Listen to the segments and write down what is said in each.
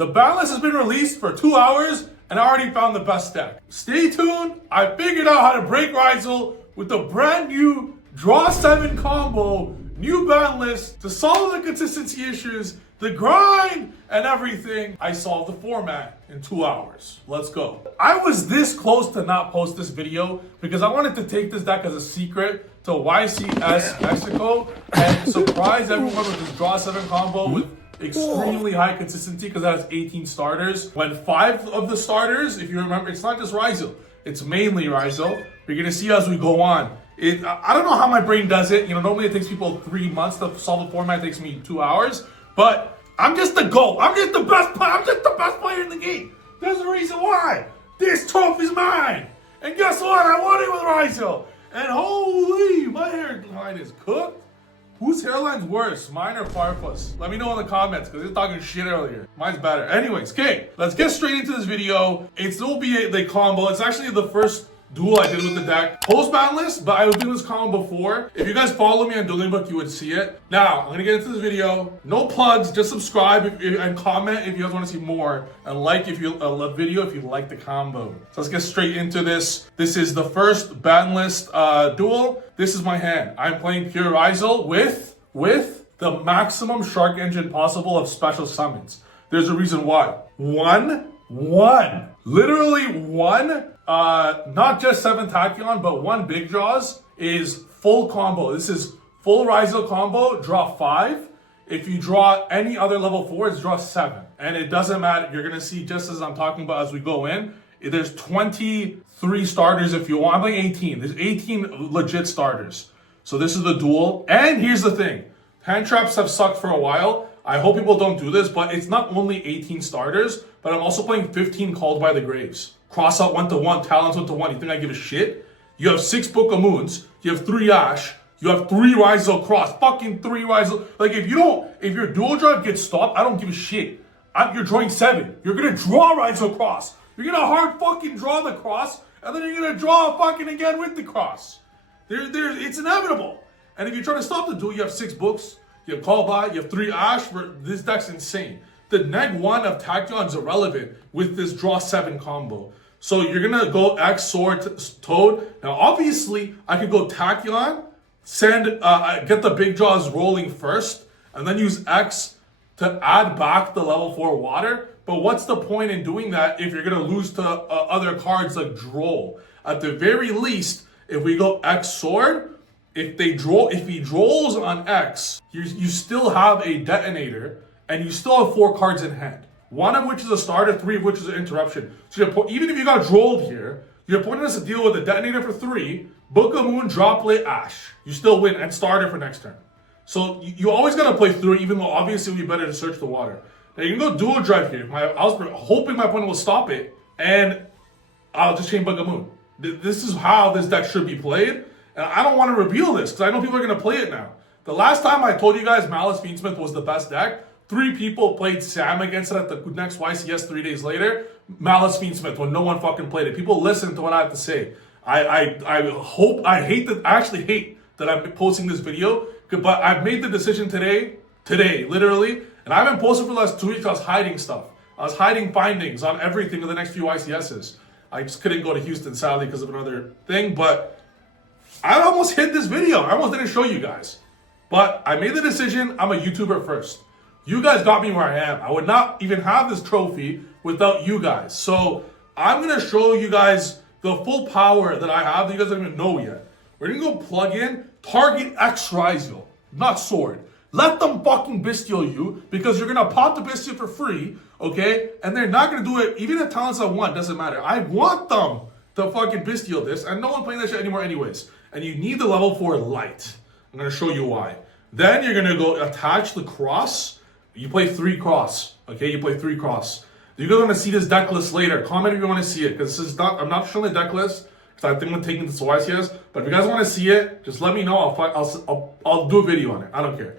The ban list has been released for 2 hours, and I already found the best deck. Stay tuned. I figured out how to break Ryzeal with the brand new Draw 7 combo, new ban list to solve the consistency issues, the grind, and everything. I solved the format in 2 hours. Let's go. I was this close to not post this video because I wanted to take this deck as a secret to YCS Mexico and surprise everyone with this Draw 7 combo with extremely high consistency because it has 18 starters. When 5 of the starters, if you remember, it's not just Ryzeal, it's mainly Ryzeal. You're gonna see as we go on. I don't know how my brain does it. You know, normally it takes people 3 months to solve the format. It takes me 2 hours. But I'm just the GOAT. I'm just the best player. I'm just the best player in the game. There's a reason why. This trophy's mine. And guess what? I won it with Ryzeal. And holy, my hairline is cooked. Whose hairline's worse, mine or Farfa's? Let me know in the comments, because he's talking shit earlier. Mine's better. Anyways, okay, let's get straight into this video. It will be the combo. It's actually the first duel I did with the deck. Post-ban list, but I was doing this combo before. If you guys follow me on Dueling Book, you would see it. Now, I'm gonna get into this video. No plugs, just subscribe and comment if you guys wanna see more. And like if you love video if you like the combo. So let's get straight into this. This is the first ban list duel. This is my hand. I'm playing pure Ryzeal with the maximum shark engine possible of special summons. There's a reason why. Literally one, not just 7 Tachyon, but 1 Big Jaws is full combo. This is full Ryzeal combo, draw 5. If you draw any other level 4, it's draw 7. And it doesn't matter, you're gonna see just as I'm talking about as we go in, there's 23 starters if you want. I'm playing 18. There's 18 legit starters. So this is the duel. And here's the thing. Hand traps have sucked for a while. I hope people don't do this, but it's not only 18 starters, but I'm also playing 15 Called by the Graves. Cross out 1-1, Talons 1-1. You think I give a shit? You have 6 Book of Moons. You have 3 Ash. You have 3 Ryzeal Cross. Fucking 3 Ryzeal. Like if your dual drive gets stopped, I don't give a shit. You're drawing 7. You're gonna draw Ryzeal Cross. You're gonna hard fucking draw the cross, and then you're gonna draw fucking again with the cross. It's inevitable. And if you try to stop the duel, you have 6 books. You have Call by, you have 3 Ash. This deck's insane. The neg 1 of Tachyon is irrelevant with this draw 7 combo. So you're gonna go X, Sword, Toad. Now obviously, I could go Tachyon, get the Big Jaws rolling first, and then use X to add back the level 4 water. But what's the point in doing that if you're gonna lose to other cards like Droll? At the very least, if we go X Sword, if he drolls on X, you still have a detonator, and you still have 4 cards in hand. 1 of which is a starter, 3 of which is an interruption. So even if you got drolled here, you're putting us to deal with a detonator for 3, Book of Moon, Droplet, Ash. You still win, and starter for next turn. So you always gotta play through, even though obviously it would be better to search the water. Now you can go dual drive here. I was hoping my opponent will stop it, and I'll just chain Book of Moon. This is how this deck should be played. And I don't want to reveal this because I know people are going to play it now. The last time I told you guys Malice Fiendsmith was the best deck, 3 people played Sam against it at the next YCS 3 days later. Malice Fiendsmith, when no one fucking played it. People listen to what I have to say. I actually hate that I'm posting this video, but I've made the decision today, literally, and I haven't posted for the last 2 weeks. I was hiding stuff. I was hiding findings on everything for the next few YCSs. I just couldn't go to Houston, sadly, because of another thing, but I almost hid this video. I almost didn't show you guys. But I made the decision, I'm a YouTuber first. You guys got me where I am. I would not even have this trophy without you guys. So I'm going to show you guys the full power that I have that you guys don't even know yet. We're going to go plug in, target X Ryzeal, not Sword. Let them fucking bestial you because you're going to pop the bestial for free, okay? And they're not going to do it, even if talents at 1, doesn't matter. I want them to fucking bestial this, and no one playing that shit anymore anyways. And you need the level 4 light. I'm going to show you why. Then you're going to go attach the cross. You play 3 cross. Okay, you play 3 cross. You guys want to see this deck list later. Comment if you want to see it. Because this is not, I'm not showing the deck list. Because I think I'm taking this to YCS. But if you guys want to see it, just let me know. I'll do a video on it. I don't care.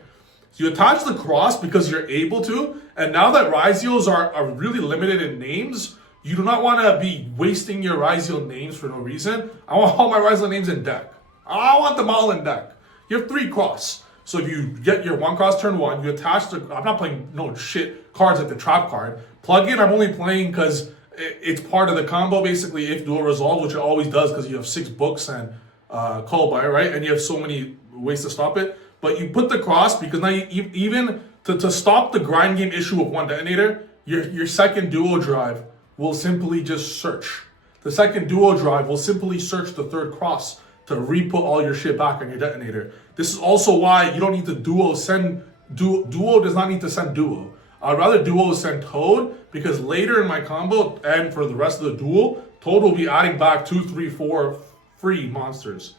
So you attach the cross because you're able to. And now that Ryzeals are really limited in names, you do not want to be wasting your Ryzeal names for no reason. I want all my Ryzeal names in deck. I want them all in deck. You have 3 cross. So if you get your 1 cross turn 1, you attach the... I'm not playing no shit. cards like the trap card. Plug-in, I'm only playing because it's part of the combo, basically, if dual resolve, which it always does because you have 6 books and call by, right? And you have so many ways to stop it. But you put the cross because now even to stop the grind game issue of one detonator, your second duo drive will simply just search. The second duo drive will simply search the third cross to re-put all your shit back on your detonator. This is also why you don't need to duo send... Duo does not need to send duo. I'd rather duo send Toad because later in my combo and for the rest of the duel, Toad will be adding back 2, 3, 4 free monsters.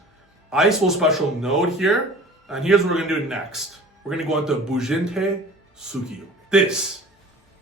Ice will special node here, and here's what we're gonna do next. We're gonna go into Bujinte Tsukio. This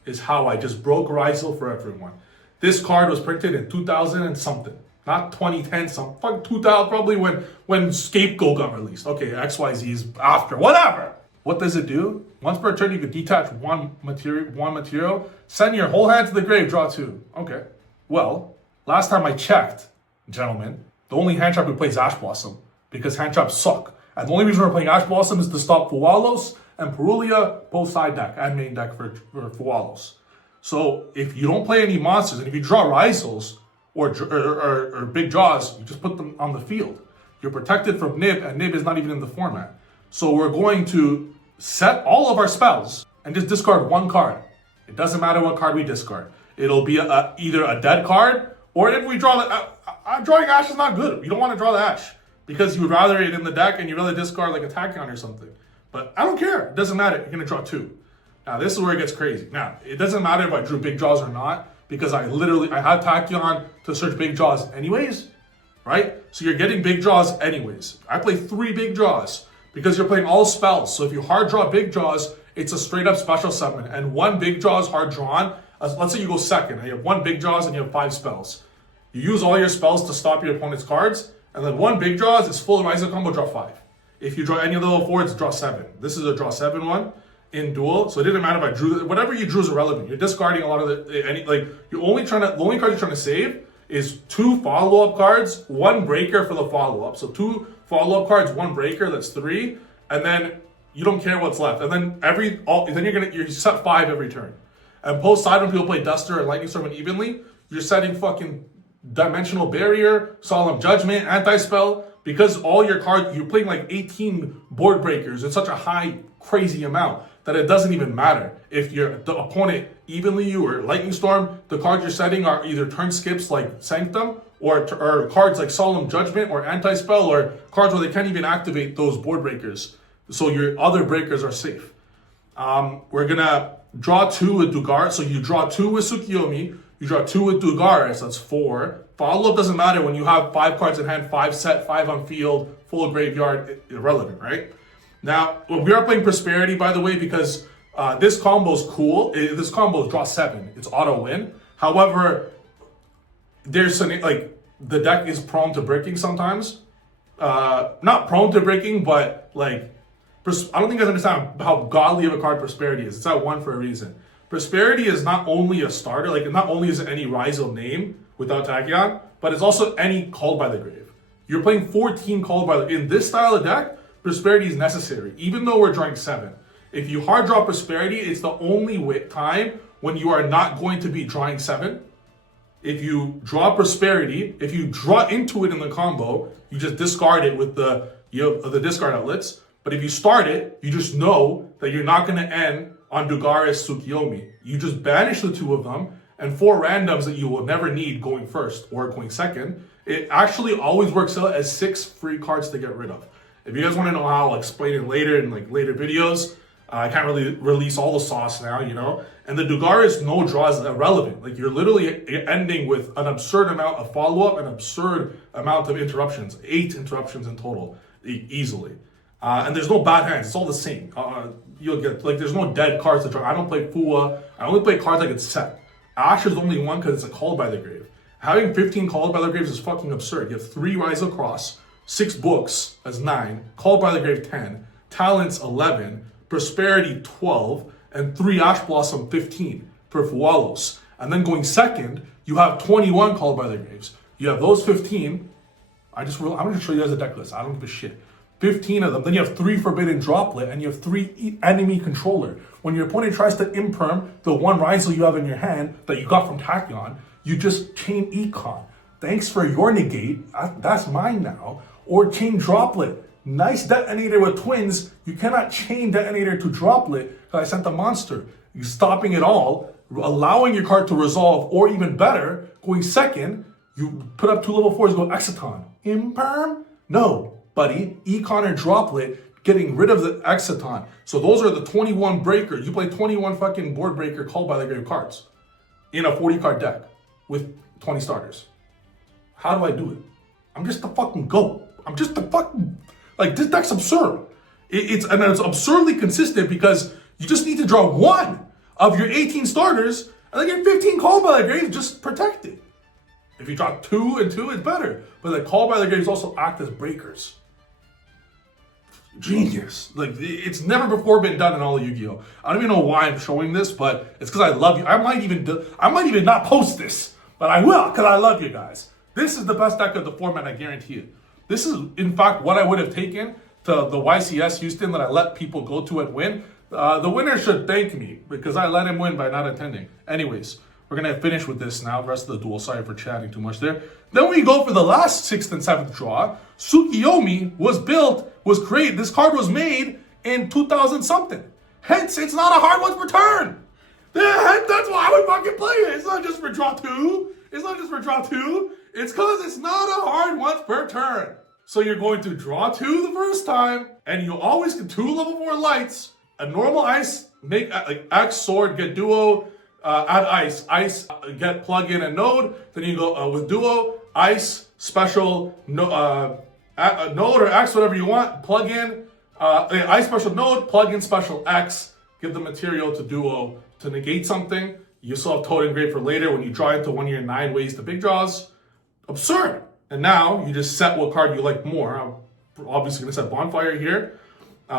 is how I just broke Ryzeal for everyone. This card was printed in 2000 and something. Not 2010, some fuck 2000, probably when Scapegoat got released. Okay, XYZ is after, whatever. What does it do? Once per turn, you can detach one material, send your whole hand to the grave, draw 2. Okay. Well, last time I checked, gentlemen, the only hand trap we play is Ash Blossom because hand traps suck. And the only reason we're playing Ash Blossom is to stop Fualos and Perulia, both side deck and main deck for Fualos. So if you don't play any monsters, and if you draw Ryzeals or big draws, you just put them on the field. You're protected from Nib, and Nib is not even in the format. So we're going to set all of our spells and just discard one card. It doesn't matter what card we discard. It'll be either a dead card, or if we draw the... drawing Ash is not good. You don't want to draw the Ash because you would rather it in the deck and you'd rather discard like a Tachyon or something. But I don't care. It doesn't matter. You're going to draw 2. Now, this is where it gets crazy. Now, it doesn't matter if I drew big draws or not because I had Tachyon to search big draws anyways, right? So you're getting big draws anyways. I play 3 big draws because you're playing all spells. So if you hard draw big draws, it's a straight up special summon. And 1 big draw is hard drawn. Let's say you go second and you have 1 big draws and you have 5 spells. You use all your spells to stop your opponent's cards. And then 1 big draws is full Ryzeal combo, draw 5. If you draw any of the level 4, it's draw 7. This is a draw 7 one in duel. So it didn't matter if I drew, whatever you drew is irrelevant. You're discarding a lot of the only cards you're trying to save is 2 follow-up cards, 1 breaker for the follow-up. So 2 follow-up cards, 1 breaker, that's 3. And then you don't care what's left. And then you're set 5 every turn. And post side when people play Duster and Lightning Storm evenly, you're setting fucking Dimensional Barrier, Solemn Judgment, Anti-Spell, because all your cards, you're playing like 18 board breakers. It's such a high, crazy amount that it doesn't even matter. If the opponent evenly you or Lightning Storm, the cards you're setting are either turn skips like Sanctum or cards like Solemn Judgment or Anti-Spell or cards where they can't even activate those board breakers. So your other breakers are safe. We're gonna draw 2 with Dugar. So you draw 2 with Tsukiyomi, you draw 2 with Dugaris, that's 4. Follow-up doesn't matter when you have 5 cards in hand, 5 set, 5 on field, full graveyard, irrelevant, right? Now, we are playing Prosperity, by the way, because this combo is cool. This combo is draw 7. It's auto win. However, there's some, the deck is prone to breaking sometimes. Not prone to breaking, but I don't think you guys understand how godly of a card Prosperity is. It's at 1 for a reason. Prosperity is not only a starter, not only is it any Ryzeal name without Tachyon, but it's also any Called by the Grave. You're playing 14 Called by the Grave. In this style of deck, Prosperity is necessary, even though we're drawing 7. If you hard draw Prosperity, it's the only time when you are not going to be drawing 7. If you draw Prosperity, if you draw into it in the combo, you just discard it with the discard outlets. But if you start it, you just know that you're not going to end on Dugaris Tsukiyomi. You just banish the 2 of them and 4 randoms that you will never need going first or going second. It actually always works out as 6 free cards to get rid of. If you guys want to know how, I'll explain it later in later videos. I can't really release all the sauce now, And the Dugaris no draw is irrelevant. You're literally ending with an absurd amount of follow-up, an absurd amount of interruptions. 8 interruptions in total, easily. And there's no bad hands. It's all the same. You'll get, there's no dead cards to draw. I don't play Fua. I only play cards I can set. Ash is only 1 because it's a Called by the Grave. Having 15 Called by the Graves is fucking absurd. You have 3 Ryzeal Cross, 6 books, that's 9, Called by the Grave 10, Talents 11, Prosperity 12, and 3 Ash Blossom 15 per Fualos. And then going second, you have 21 Called by the Graves. You have those 15. I'm going to show you guys the deck list. I don't give a shit. 15 of them. Then you have 3 forbidden droplet, and you have 3 enemy controller. When your opponent tries to imperm the 1 Ryzeal you have in your hand that you got from Tachyon, you just chain econ. Thanks for your negate. That's mine now. Or chain droplet. Nice detonator with twins. You cannot chain detonator to droplet because I sent the monster. You're stopping it all, allowing your card to resolve, or even better, going second, you put up 2 level 4s, go Exciton. Imperm? No, buddy. Econ or droplet, getting rid of the Exciton. So those are the 21 breakers. You play 21 fucking board breaker called by the grave cards in a 40 card deck with 20 starters. How do I do it? I'm just the fucking GOAT. I'm just the fucking, like, this deck's absurd. It's absurdly consistent because you just need to draw 1 of your 18 starters and then get 15 called by the grave just protected. If you draw 2 and 2, it's better. But the call by the graves also act as breakers. Genius. Like, it's never before been done in all of Yu-Gi-Oh! I don't even know why I'm showing this, but it's because I love you. I might even not post this, but I will because I love you guys. This is the best deck of the format, I guarantee it. This is, in fact, what I would have taken to the YCS Houston that I let people go to and win. The winner should thank me because I let him win by not attending. Anyways, we're going to finish with this now, the rest of the duel. Sorry for chatting too much there. Then we go for the last 6th and 7th draw. Tsukiyomi was created. This card was made in 2000 something. Hence, it's not a hard one per turn. That's why I would fucking play it. It's not just for draw 2. It's because it's not a hard once per turn. So you're going to draw 2 the first time, and you always get 2 level 4 lights, a normal ice, make like X, sword, get duo, add ice, get plug in and node. Then you go with duo, ice, special, node or X, whatever you want, plug in, ice special node, plug in special X, give the material to duo to negate something. You still have Toad Engrave for later when you draw into one of your 9 ways to big draws. Absurd. And now you just set what card you like more. I'm obviously going to set Bonfire here.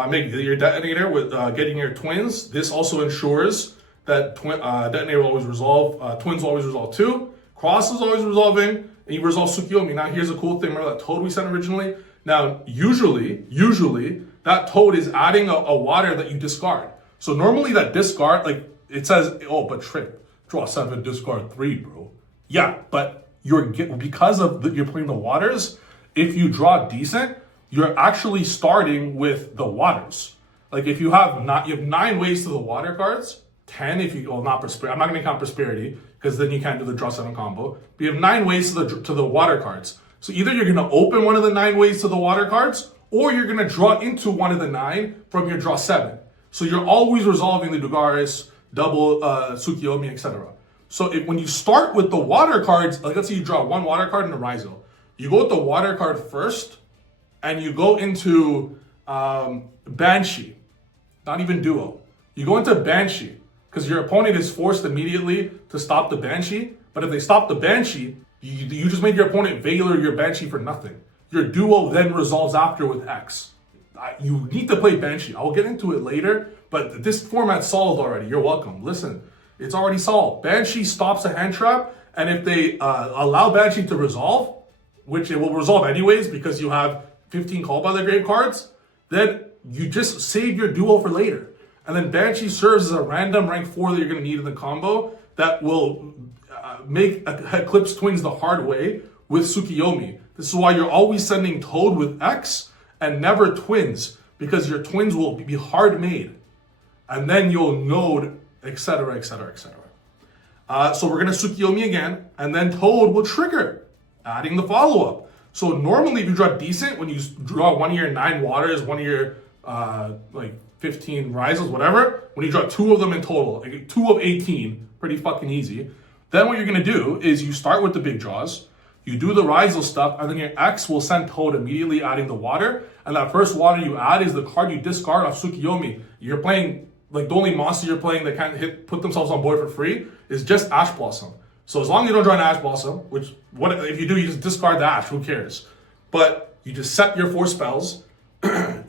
Make your detonator with getting your twins. This also ensures that detonator will always resolve. Twins will always resolve 2. Cross is always resolving. And you resolve Tsukiyomi. Now here's a cool thing. Remember that Toad we sent originally? Now usually that Toad is adding a water that you discard. So normally that discard, like it says, oh, but Trif, draw 7, discard 3, bro. Yeah, but because you're playing the waters, if you draw decent, you're actually starting with the waters. Like if you have 9 ways to the water cards, 10 if you not prosperity. I'm not gonna count prosperity because then you can't do the draw 7 combo. But you have 9 ways to the water cards. So either you're gonna open one of the 9 ways to the water cards, or you're gonna draw into one of the 9 from your draw 7. So you're always resolving the Dugaris, double Tsukiyomi, etc. So when you start with the water cards, like let's say you draw 1 water card in a Ryzeal. You go with the water card first, and you go into Banshee, not even Duo. You go into Banshee, because your opponent is forced immediately to stop the Banshee, but if they stop the Banshee, you just made your opponent Veiler your Banshee for nothing. Your Duo then resolves after with X. You need to play Banshee. I'll get into it later, but this format's solved already. You're welcome. Listen. It's already solved. Banshee stops a hand trap, and if they allow Banshee to resolve, which it will resolve anyways because you have 15 call by the grave cards, then you just save your duo for later. And then Banshee serves as a random rank 4 that you're going to need in the combo that will make Eclipse Twins the hard way with Tsukiyomi. This is why you're always sending Toad with X and never Twins, because your Twins will be hard made. And then you'll node etc. So we're gonna Tsukiyomi again, and then Toad will trigger, adding the follow-up. So normally if you draw decent, when you draw one of your 9 waters, one of your like 15 Ryzeals, whatever, when you draw 2 of them in total, like 2 of 18, pretty fucking easy. Then what you're gonna do is you start with the big draws, you do the Ryzeal stuff, and then your X will send Toad immediately adding the water, and that first water you add is the card you discard off Tsukiyomi. You're playing, like the only monster you're playing that can't put themselves on board for free is just Ash Blossom. So as long as you don't draw an Ash Blossom, which if you do, you just discard the Ash, who cares? But you just set your 4 spells,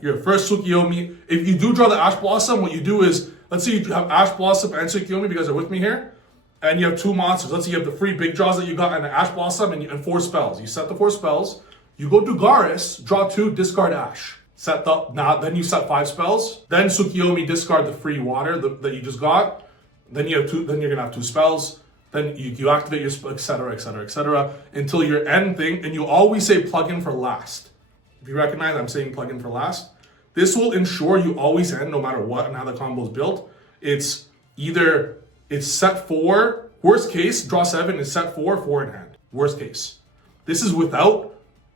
your first Tsukiyomi. If you do draw the Ash Blossom, what you do is, let's say you have Ash Blossom and Tsukiyomi because they're with me here, and you have 2 monsters. Let's say you have the free big draws that you got and the Ash Blossom and 4 spells. You set the 4 spells, you go to Garis, draw 2, discard Ash. Then you set 5 spells. Then Tsukiyomi discard the free water that you just got. Then you have 2. Then you're gonna have 2 spells. Then you activate your spell, etc., etc., etc., until your end thing. And you always say plug in for last. If you recognize, I'm saying plug in for last. This will ensure you always end no matter what and how the combo is built. It's set 4. Worst case, draw 7 is set 4 in hand. Worst case. This is without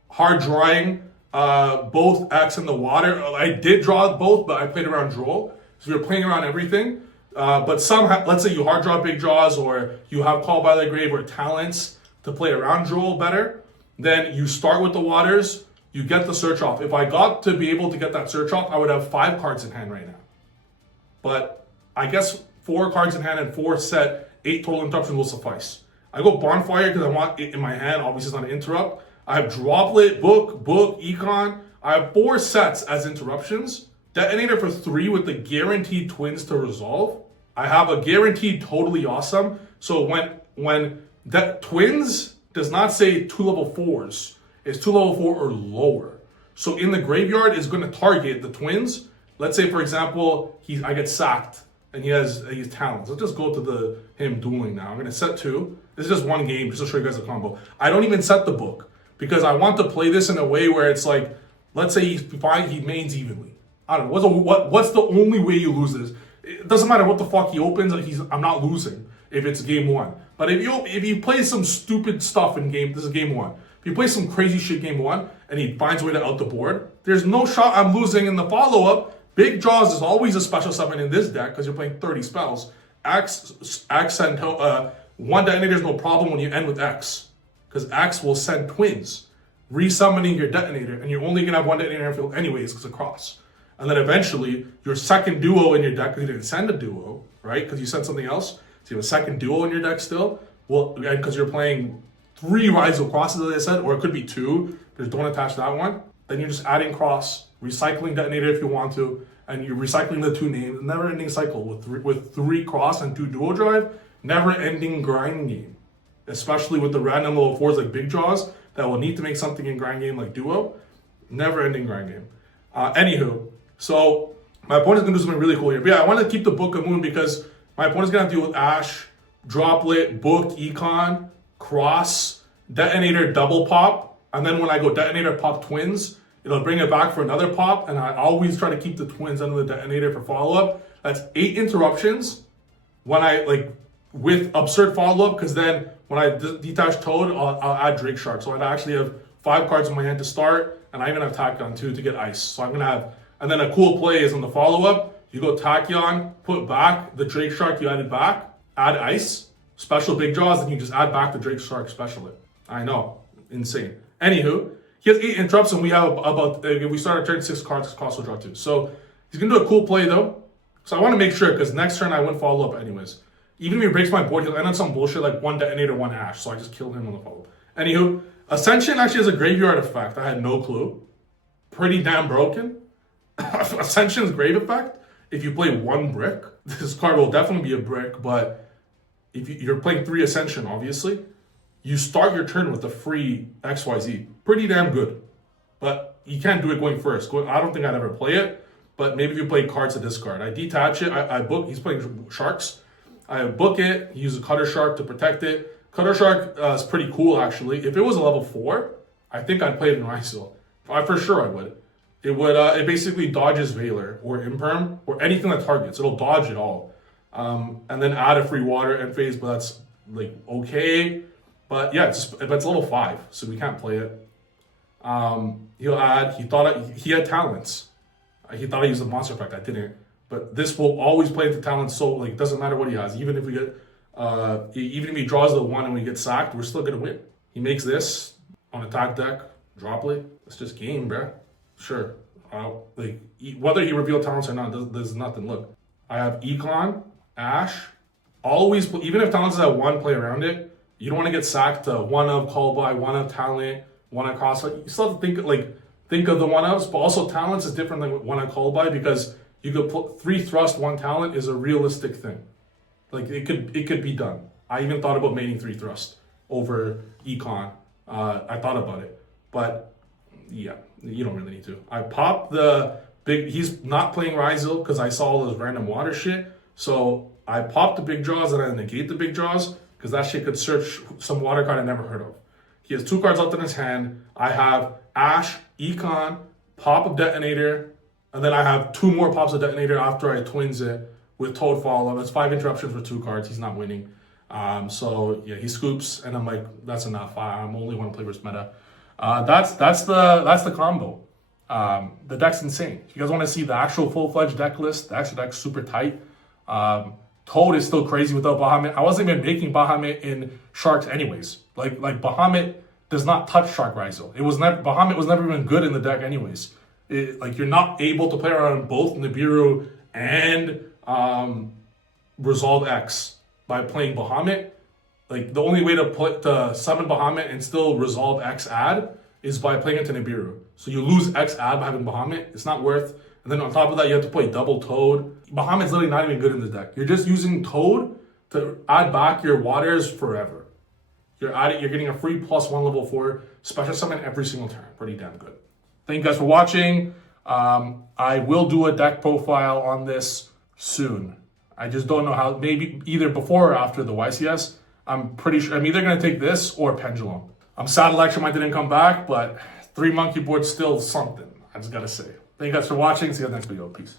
hard drawing both X and the water. I did draw both, but I played around draw. So you're playing around everything. But let's say you hard draw big draws, or you have Call by the Grave or talents to play around draw better. Then you start with the waters, you get the search off. If I got to be able to get that search off, I would have 5 cards in hand right now. But I guess 4 cards in hand and 4 set, 8 total interruptions will suffice. I go Bonfire because I want it in my hand. Obviously, it's not an interrupt. I have Droplet, Book, Econ. I have 4 sets as interruptions. Detonator for 3 with the guaranteed twins to resolve. I have a guaranteed totally awesome. So when that twins does not say 2 level 4s, it's 2 level 4 or lower. So in the graveyard is going to target the twins. Let's say, for example, I get sacked and he has talents. Let's just go to him dueling now. I'm going to set 2. This is just one game just to show you guys the combo. I don't even set the book because I want to play this in a way where it's like, let's say he mains evenly. I don't know. What's the only way you lose this? It doesn't matter what the fuck he opens. I'm not losing if it's game 1. But if you play some stupid stuff in this is game 1. If you play some crazy shit game 1 and he finds a way to out the board, there's no shot I'm losing in the follow-up. Big Jaws is always a special summon in this deck because you're playing 30 spells. X and 1 detonator is no problem when you end with X, because X will send twins, resummoning your detonator, and you're only gonna have 1 detonator in field anyways because of cross. And then eventually your second duo in your deck, because you didn't send a duo, right? Because you sent something else, so you have a second duo in your deck still. Well, because you're playing 3 Ryzeal crosses, as I said, or it could be 2. Just don't attach that one. Then you're just adding cross, recycling detonator if you want to, and you're recycling the 2 names. Never-ending cycle with 3 cross and 2 duo drive. Never-ending grind game, especially with the random level 4s like Big Jaws that will need to make something in grind game like duo. Never-ending grind game. Anywho, so my opponent's gonna do something really cool here. But yeah, I want to keep the Book of Moon because my opponent's gonna have to deal with Ash, Droplet, Book, Econ, Cross, Detonator, double pop, and then when I go Detonator, pop twins, it'll bring it back for another pop, and I always try to keep the twins under the Detonator for follow-up. That's 8 interruptions when with absurd follow-up, because then when I detach Toad, I'll add Drake Shark. So I'd actually have 5 cards in my hand to start, and I even have Tachyon too to get ice. So I'm gonna have, and then a cool play is on the follow-up, you go Tachyon, put back the Drake Shark you added back, add ice, special Big Jaws, and you just add back the Drake Shark special it. I know, insane. Anywho, he has 8 interrupts, and we have about, if we start our turn, 6 cards, cost will draw 2. So he's gonna do a cool play though. So I wanna make sure, because next turn I win follow-up anyways. Even if he breaks my board, he'll end on some bullshit like 1 detonator, 1 Ash. So I just kill him on the follow-up. Anywho, Ascension actually has a graveyard effect. I had no clue. Pretty damn broken. Ascension's grave effect, if you play 1 brick, this card will definitely be a brick, but if you're playing 3 Ascension, obviously, you start your turn with a free XYZ. Pretty damn good. But you can't do it going first. I don't think I'd ever play it, but maybe if you play cards to discard. I detach it, I book, he's playing Sharks. I book it, he uses Cutter Shark to protect it. Cutter Shark is pretty cool, actually. If it was a level 4, I think I'd play it in Ryzeal. For sure I would. It basically dodges Veiler or Imperm or anything that targets. It'll dodge it all. And then add a free water end phase, but that's like okay. But yeah, but it's level 5, so we can't play it. He'll add, he had talents. He thought I used the monster effect, I didn't. But this will always play into talents, so it doesn't matter what he has. Even if we get, even if he draws the 1 and we get sacked, we're still gonna win. He makes this on attack deck, Droplet. It's just game, bruh. Sure. Whether he revealed talents or not, there's nothing. Look, I have Econ, Ash. Always, even if talents is at 1, play around it. You don't want to get sacked to 1 of call by, 1 of talent, 1 of cross. You still have to think of the 1 ofs, but also talents is different than 1 of call by because you could put 3 thrust, 1 talent is a realistic thing. It could be done. I even thought about mating 3 thrust over Econ. I thought about it, but Yeah, you don't really need to. I popped the big, he's not playing Ryzeal because I saw all those random water shit. So I popped the big draws and I negate the big draws because that shit could search some water card I never heard of. He has 2 cards left in his hand. I have Ash, Econ, pop of Detonator, and then I have 2 more pops of Detonator after I twins it with Toad Follow. That's 5 interruptions for 2 cards. He's not winning. So yeah, he scoops, and I'm like, that's enough. I only want to play versus meta. That's the combo. The deck's insane. If you guys want to see the actual full-fledged deck list, the actual deck's super tight. Toad is still crazy without Bahamut. I wasn't even making Bahamut in Sharks anyways. Like Bahamut does not touch Shark Ryzeal. Bahamut was never even good in the deck anyways. Like you're not able to play around both Nibiru and Resolve X by playing Bahamut. Like the only way to summon Bahamut and still Resolve X add is by playing into Nibiru. So you lose X add by having Bahamut. It's not worth. And then on top of that, you have to play double Toad. Bahamut's literally not even good in this deck. You're just using Toad to add back your waters forever. You're getting a free +1 level 4 special summon every single turn. Pretty damn good. Thank you guys for watching. I will do a deck profile on this soon. I just don't know how. Maybe either before or after the YCS. I'm pretty sure I'm either going to take this or Pendulum. I'm sad Election Mind didn't come back, but 3 monkey boards still something. I just got to say. Thank you guys for watching. See you on the next video. Peace.